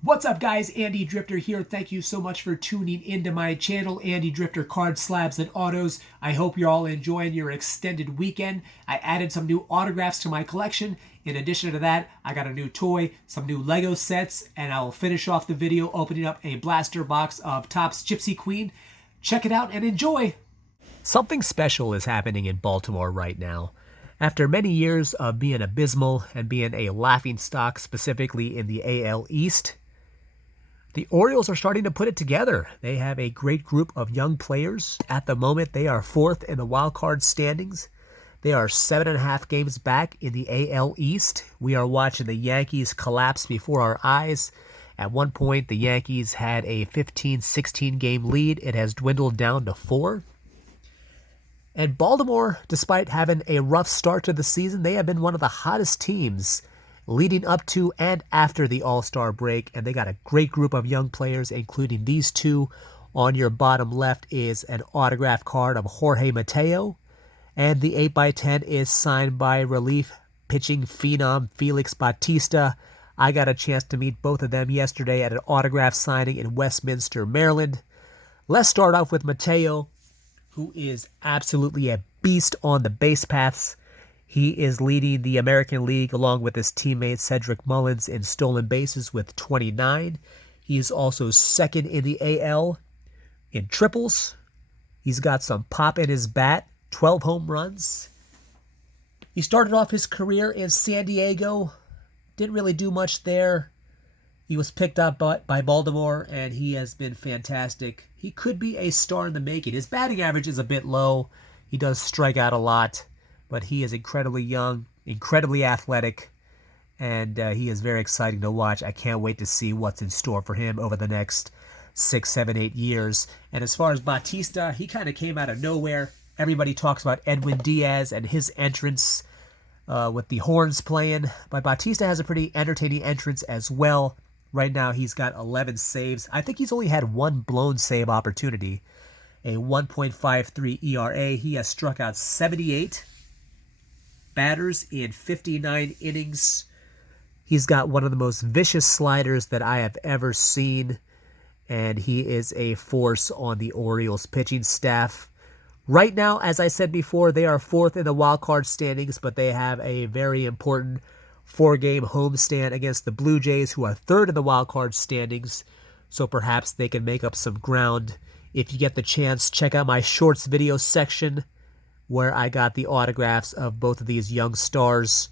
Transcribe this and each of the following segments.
What's up, guys? Andy Drifter here. Thank you so much for tuning into my channel, Andy Drifter Card Slabs and Autos. I hope you're all enjoying your extended weekend. I added some new autographs to my collection. In addition to that, I got a new toy, some new Lego sets, and I will finish off the video opening up a blaster box of Topps Gypsy Queen. Check it out and enjoy! Something special is happening in Baltimore right now. After many years of being abysmal and being a laughingstock, specifically in the AL East, the Orioles are starting to put it together. They have a great group of young players. At the moment, they are fourth in the wild card standings. They are 7.5 games back in the AL East. We are watching the Yankees collapse before our eyes. At one point, the Yankees had a 15-16 game lead. It has dwindled down to 4. And Baltimore, despite having a rough start to the season, they have been one of the hottest teams leading up to and after the All-Star break, and they got a great group of young players, including these two. On your bottom left is an autograph card of Jorge Mateo, and the 8x10 is signed by relief pitching phenom Felix Bautista. I got a chance to meet both of them yesterday at an autograph signing in Westminster, Maryland. Let's start off with Mateo, who is absolutely a beast on the base paths. He is leading the American League along with his teammate Cedric Mullins in stolen bases with 29. He is also second in the AL in triples. He's got some pop in his bat, 12 home runs. He started off his career in San Diego, didn't really do much there. He was picked up by Baltimore, and he has been fantastic. He could be a star in the making. His batting average is a bit low. He does strike out a lot, but he is incredibly young, incredibly athletic, and he is very exciting to watch. I can't wait to see what's in store for him over the next 6, 7, 8 years. And as far as Bautista, he kind of came out of nowhere. Everybody talks about Edwin Diaz and his entrance with the horns playing, but Bautista has a pretty entertaining entrance as well. Right now, he's got 11 saves. I think he's only had one blown save opportunity, a 1.53 ERA. He has struck out 78 batters in 59 innings. He's got one of the most vicious sliders that I have ever seen, and he is a force on the Orioles pitching staff. Right now, as I said before, they are fourth in the wild card standings, but they have a very important 4-game homestand against the Blue Jays, who are third in the wild card standings, so perhaps they can make up some ground. If you get the chance, check out my shorts video section where I got the autographs of both of these young stars.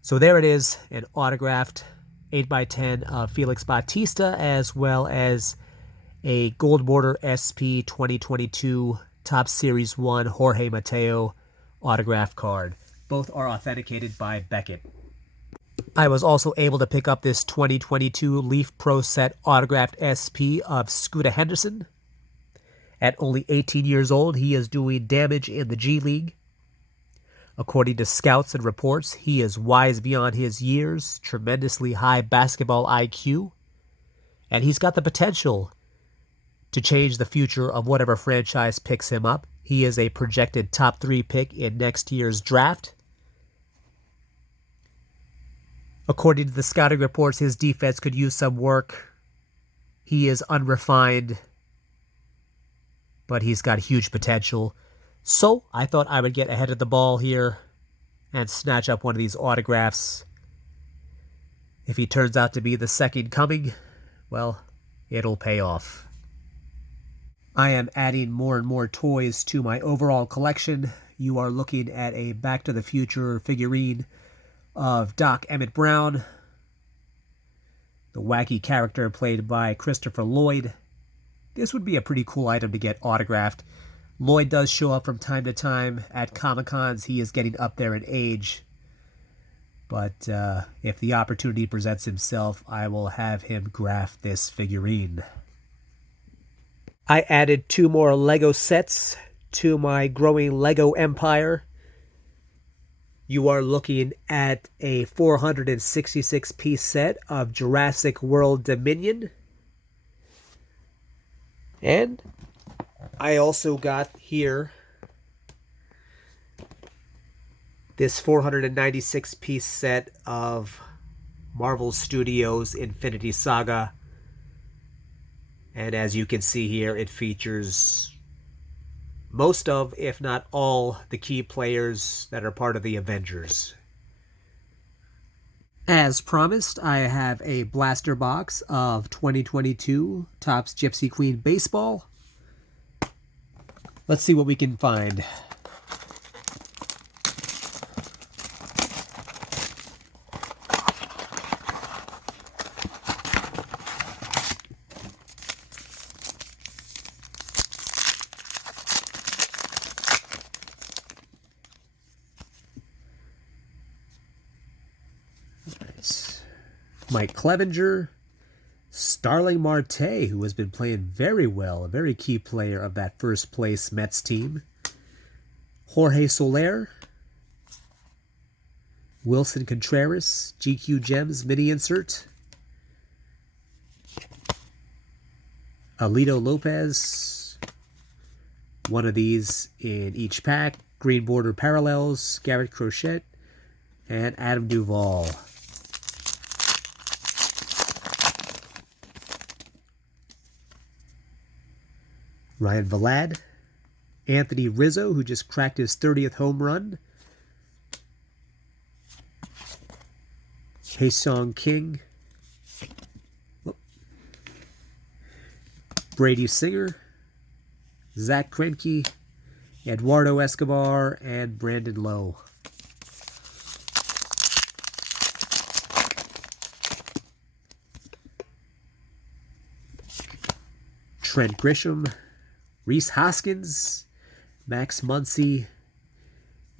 So there it is, an autographed 8x10 of Felix Bautista, as well as a Gold Border SP 2022 Topps Series 1 Jorge Mateo autograph card. Both are authenticated by Beckett. I was also able to pick up this 2022 Leaf Pro Set autographed SP of Scooter Henderson. At only 18 years old, he is doing damage in the G League. According to scouts and reports, he is wise beyond his years, tremendously high basketball IQ, and he's got the potential to change the future of whatever franchise picks him up. He is a projected top 3 pick in next year's draft. According to the scouting reports, his defense could use some work. He is unrefined, but he's got huge potential. So I thought I would get ahead of the ball here and snatch up one of these autographs. If he turns out to be the second coming, well, it'll pay off. I am adding more and more toys to my overall collection. You are looking at a Back to the Future figurine of Doc Emmett Brown, the wacky character played by Christopher Lloyd. This would be a pretty cool item to get autographed. Lloyd does show up from time to time at Comic-Cons. He is getting up there in age. But if the opportunity presents himself, I will have him graft this figurine. I added 2 more Lego sets to my growing Lego empire. You are looking at a 466-piece set of Jurassic World Dominion. And I also got here this 496-piece set of Marvel Studios Infinity Saga. And as you can see here, it features most of, if not all, the key players that are part of the Avengers. As promised, I have a blaster box of 2022 Topps Gypsy Queen Baseball. Let's see what we can find. Mike Clevenger, Starling Marte, who has been playing very well, a very key player of that first place Mets team. Jorge Soler, Wilson Contreras, GQ Gems mini insert. Alito Lopez, one of these in each pack. Green border parallels, Garrett Crochet, and Adam Duvall. Ryan Vlad, Anthony Rizzo, who just cracked his 30th home run. Hae-Sung King. Brady Singer, Zach Greinke, Eduardo Escobar, and Brandon Lowe. Trent Grisham, Rhys Hoskins, Max Muncy,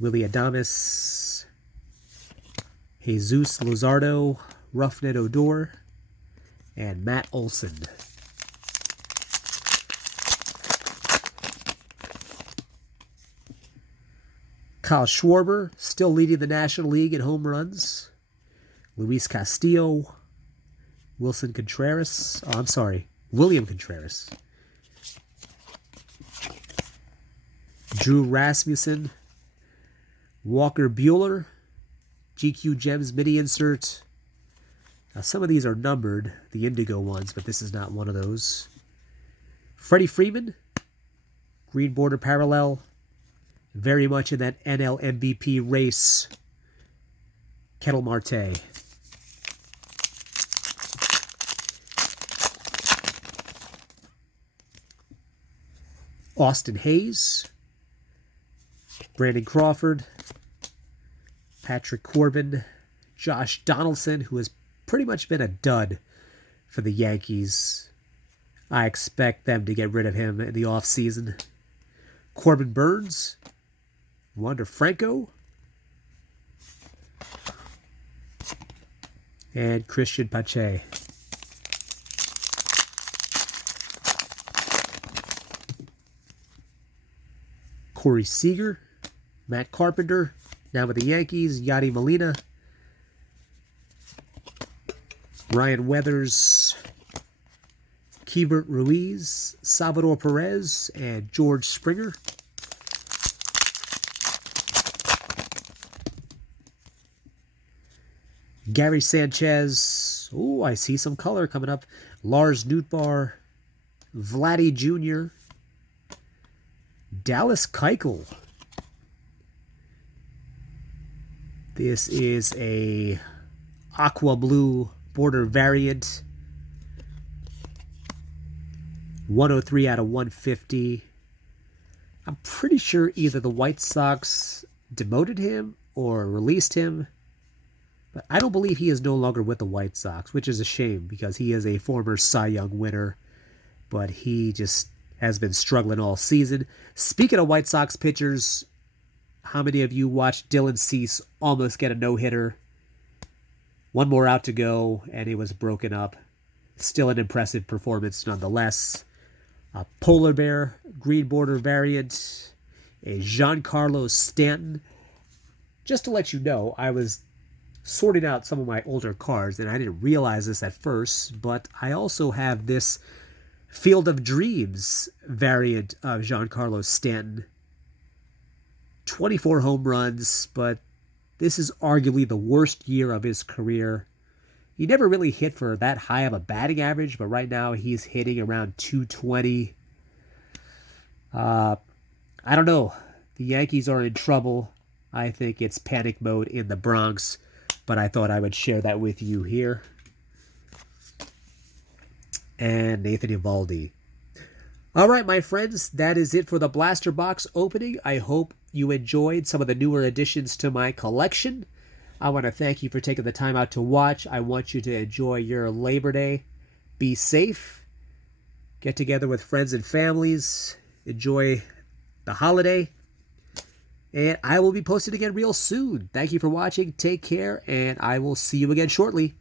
Willy Adames, Jesus Luzardo, Roughneck Odor, and Matt Olson. Kyle Schwarber, still leading the National League in home runs. Luis Castillo, William Contreras. Drew Rasmussen, Walker Buehler, GQ Gems mini insert. Now some of these are numbered, the indigo ones, but this is not one of those. Freddie Freeman, green border parallel, very much in that NL MVP race. Ketel Marte. Austin Hayes, Brandon Crawford, Patrick Corbin, Josh Donaldson, who has pretty much been a dud for the Yankees. I expect them to get rid of him in the offseason. Corbin Burns, Wander Franco, and Christian Pache. Corey Seager, Matt Carpenter, now with the Yankees, Yadi Molina, Ryan Weathers, Keibert Ruiz, Salvador Perez, and George Springer. Gary Sanchez. Oh, I see some color coming up. Lars Nootbaar, Vladdy Jr., Dallas Keuchel. This is a aqua blue border variant. 103 out of 150. I'm pretty sure either the White Sox demoted him or released him. But I don't believe he is no longer with the White Sox, which is a shame because he is a former Cy Young winner. But he just has been struggling all season. Speaking of White Sox pitchers, how many of you watched Dylan Cease almost get a no-hitter? One more out to go, and he was broken up. Still an impressive performance nonetheless. A Polar Bear, green border variant. A Giancarlo Stanton. Just to let you know, I was sorting out some of my older cards, and I didn't realize this at first, but I also have this Field of Dreams variant of Giancarlo Stanton. 24 home runs, but this is arguably the worst year of his career. He never really hit for that high of a batting average, but right now he's hitting around 220. I don't know. The Yankees are in trouble. I think it's panic mode in the Bronx, but I thought I would share that with you here. And Nathan Eovaldi. All right, my friends, that is it for the Blaster Box opening. I hope you enjoyed some of the newer additions to my collection. I want to thank you for taking the time out to watch. I want you to enjoy your Labor Day. Be safe. Get together with friends and families. Enjoy the holiday. And I will be posting again real soon. Thank you for watching. Take care, and I will see you again shortly.